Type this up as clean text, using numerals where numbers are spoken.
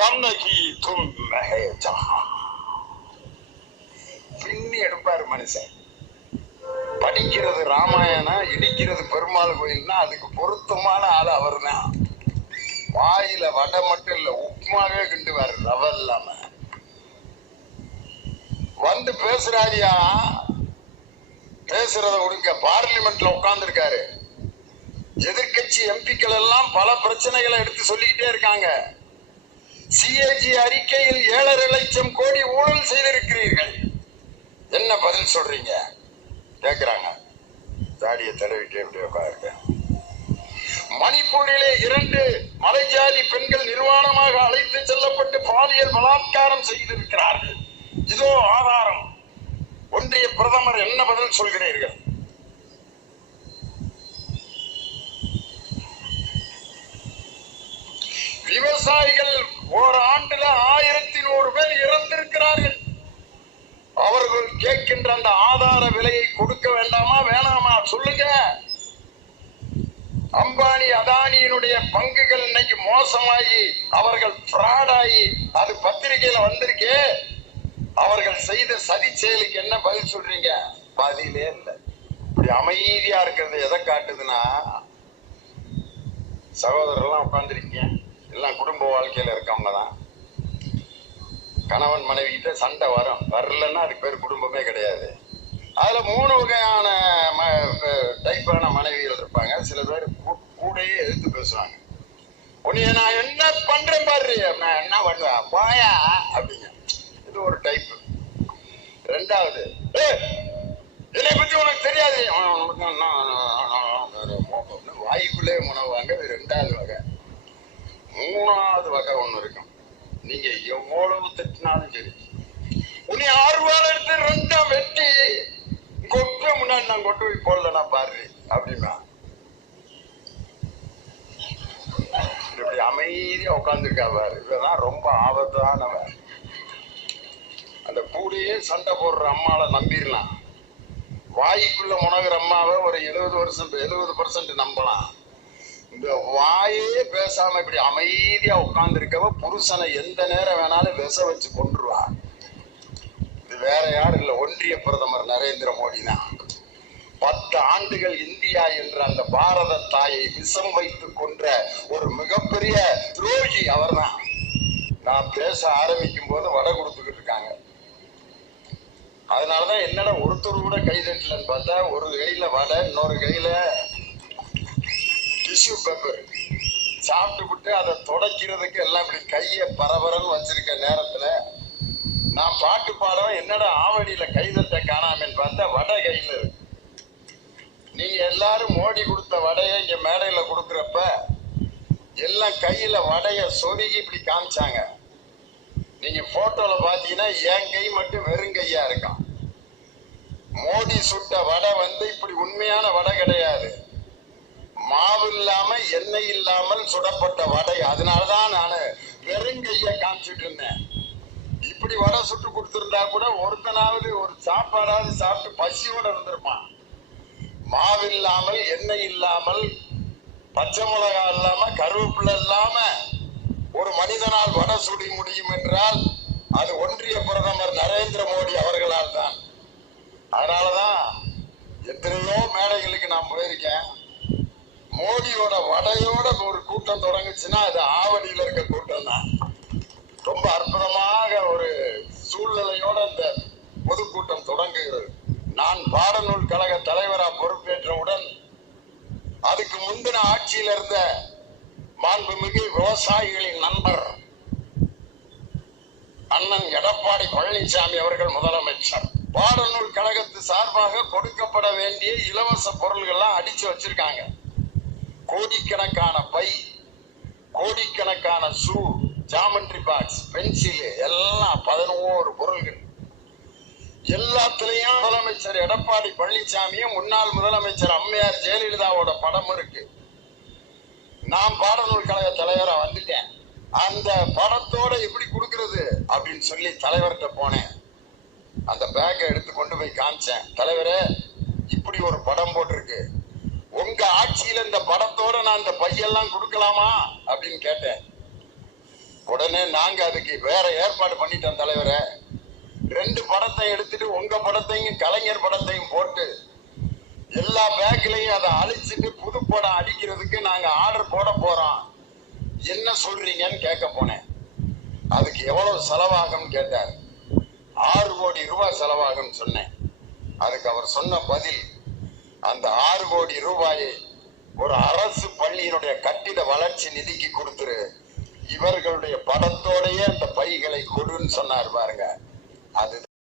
गम नहीं तुम है जहां பின்னி எடுப்பாரு மனுஷன். படிக்கிறது ராமாயணம், இடிக்கிறது பெருமாள் கோயில்னா அதுக்கு பொருத்தமான ஆள் அவர் தான். வாயில வடை மட்டும் இல்ல, உப்புமாவே கிண்டுவாரு ரவ இல்லாம. வந்து பேசுறாரியா, பேசுறத விடுங்க. பார்லிமெண்ட்ல உட்கார்ந்து இருக்காரு. எதிர்கட்சி எம்பிக்கள் எல்லாம் பல பிரச்சனைகளை எடுத்து சொல்லிக்கிட்டே இருக்காங்க. சிஏஜி அறிக்கையில் 7.5 லட்சம் கோடி ஊழல் செய்திருக்கிறீர்கள், என்ன பதில் சொல்றீங்க கேக்குறாங்க. தாடியை தடவிட்டு எப்படி உட்கார்ந்து. மணிப்பூரிலே 2 மலைஜாதி பெண்கள் நிர்வாணமாக அழைத்து செல்லப்பட்டு பாலியல் பலாத்காரம் செய்திருக்கிறார்கள், இதோ ஆதாரம். ஒன்றிய பிரதமர் என்ன பதில் சொல்கிறீர்கள்? விவசாயிகள் ஒரு ஆண்டுல 1100 பேர் இறந்திருக்கிறார்கள். அவர்கள் கேட்கின்ற அந்த ஆதார விலையை கொடுக்க வேண்டாமா வேணாமா சொல்லுங்க. அம்பானி அதானியினுடைய பங்குகள் இன்னைக்கு மோசமாகி அவர்கள் ஃப்ராட் ஆகி அது பத்திரிகையில வந்திருக்கே. அவர்கள் செய்த சதி செயலுக்கு என்ன பதில் சொல்றீங்க? பதிலே இல்லை. இப்படி அமைதியா இருக்கிறது எதை காட்டுதுன்னா, சகோதரர்லாம் உட்கார்ந்துருக்கீங்க, எல்லாம் குடும்ப வாழ்க்கையில இருக்கவங்க தான். கணவன் மனைவி கிட்ட சண்டை வரலன்னா அதுக்கு பேர் குடும்பமே கிடையாது. அதுல 3 வகையான டைப்பான மனைவிகள் இருப்பாங்க. சில பேர் கூடையே எதிர்த்து பேசுவாங்க. உன்னைய நான் என்ன பண்றேன் பாரு, நான் என்ன பண்ணுவேன் போயா அப்படிங்க, இது ஒரு டைப். 2வது, என்னை பத்தி உனக்கு தெரியாது, வாய்க்குள்ளே உணவாங்க, இது 2வது வகை. 3வது வகை ஒண்ணு இருக்கும். நீங்க எவ்வளவு திட்டினாலும் சரி, உன்னை 6 வாரம் எடுத்து 2 வெட்டி கொட்ட முன்னாடி நான் கொண்டு போய் போடலன்னா பாரு அப்படின்னா, இப்படி அமைதியா உட்கார்ந்துருக்கா பாரு. இதெல்லாம் ரொம்ப ஆபத்தானவன். அந்த கூடையே சண்டை போடுற அம்மாவை நம்பிடலாம். வாய்க்குள்ள முனகிற அம்மாவை ஒரு 70% நம்பலாம். இந்த வாயே பேசாம இப்படி அமைதியா உட்கார்ந்து இருக்கவ புருஷனை எந்த நேரம் வேணாலும் விஷ வச்சு கொன்றுவா. இது வேற யாரும் இல்ல, ஒன்றிய பிரதமர் நரேந்திர மோடி தான். 10 ஆண்டுகள் இந்தியா என்ற அந்த பாரத தாயை விஷம் வைத்து கொன்ற ஒரு மிகப்பெரிய துரோகி அவர் தான். நான் பேச ஆரம்பிக்கும் போது வடை கொடுத்துக்கிட்டு இருக்காங்க. அதனாலதான் என்னடா ஒருத்தர் கூட கைதட்டலன்னு பார்த்தா, ஒரு கையில வடை, இன்னொரு கையில டிஷ்யூ பேப்பர் சாப்பிட்டு விட்டு அதை தொடக்கிறதுக்கு எல்லாம் இப்படி கைய பரபரன்னு வச்சிருக்க நேரத்துல நான் பாட்டு பாடுவேன். என்னடா ஆவடியில கைதட்ட காணாமன்னு பார்த்தா வடை கையில இருக்கு. நீங்க எல்லாரும் மோடி கொடுத்த வடையை இங்க மேடையில கொடுக்கறப்ப எல்லாம் கையில வடைய சொருகி இப்படி காமிச்சாங்க. நீங்க போட்டோல பாத்தீங்கன்னா என் கை மட்டும் வெறும் கையா இருக்கான். மோடி சுட்ட வடை இப்படி உண்மையான வடை கிடையாது, மாவு இல்லாம எண்ணெய் இல்லாமல் சுடப்பட்ட வடை. அதனாலதான் நான் வெறுங்கைய காமிச்சிட்டு இருந்தேன். இப்படி வடை சுட்டு கொடுத்திருந்தா கூட ஒருத்தனாவது ஒரு சாப்பாடாவது சாப்பிட்டு பசியோட இருந்திருப்பான். மாவு இல்லாமல், எண்ணெய் இல்லாமல், பச்சை மிளகா இல்லாம, கருவேப்பிலை இல்லாம ஒரு மனிதனால் வடை சுடி முடியும் என்றால் அது ஒன்றிய பிரதமர் நரேந்திர மோடி அவர்களால் தான். அதனாலதான் எத்தனையோ மேடைகளுக்கு நான் போயிருக்கேன். மோடியோட வடையோட ஒரு கூட்டம் தொடங்குச்சுன்னா அது ஆவடியில இருக்க கூட்டம் தான். ரொம்ப அற்புதமாக ஒரு சூழ்நிலையோட அந்த பொதுக்கூட்டம் தொடங்குகிறது. நான் பாடநூல் கழக தலைவரா பொறுப்பேற்றவுடன் அதுக்கு முந்தின ஆட்சியில் இருந்த மாண்புமிகு விவசாயிகளின் நண்பர் அண்ணன் எடப்பாடி பழனிசாமி அவர்கள் முதலமைச்சர். பாடநூல் கழகத்து சார்பாக கொடுக்கப்பட வேண்டிய இலவச பொருள்கள்லாம் அடிச்சு வச்சிருக்காங்க. கோடிக்கணக்கான பை, கோடிக்கணக்கான ஷூ, ஜாமெட்ரி பாக்ஸ், பென்சில், எல்லாம் 11 பொருள்கள். எல்லாத்திலையும் முதலமைச்சர் எடப்பாடி பழனிசாமியும் முன்னாள் முதலமைச்சர் அம்மையார் ஜெயலலிதாவோட படம் இருக்கு. நான் பாடநூல் கழக தலைவரா வந்துட்டேன். அந்த படத்தோட எப்படி கொடுக்கறது அப்படின்னு சொல்லி தலைவர்கிட்ட போனேன். அந்த பேக்கை எடுத்து கொண்டு போய் காமிச்சேன். தலைவரே, இப்படி ஒரு படம் போட்டிருக்கு, உங்க ஆட்சியில இந்த படத்தோட நான் இந்த பையெல்லாம் கொடுக்கலாமா அப்படின்னு கேட்டேன். உடனே நாங்க அதுக்கு வேற ஏற்பாடு பண்ணிட்டோம் தலைவரை. 2 படத்தை எடுத்துட்டு உங்க படத்தையும் கலைஞர் படத்தையும் போட்டு எல்லா பேக்லயும் அதை அழிச்சிட்டு புது படம் அடிக்கிறதுக்கு நாங்க ஆர்டர் போட போறோம், என்ன சொல்றீங்கன்னு கேட்க போனேன். அதுக்கு எவ்வளவு செலவாகும் கேட்டார். 6 கோடி ரூபாய் செலவாகும் சொன்னேன். அதுக்கு அவர் சொன்ன பதில், அந்த 6 கோடி ரூபாயை ஒரு அரசு பள்ளியினுடைய கட்டிட வளர்ச்சி நிதிக்கு கொடுத்துரு, இவர்களுடைய படத்தோடையே அந்த பைகளை கொடுன்னு சொன்னார் பாருங்க. அது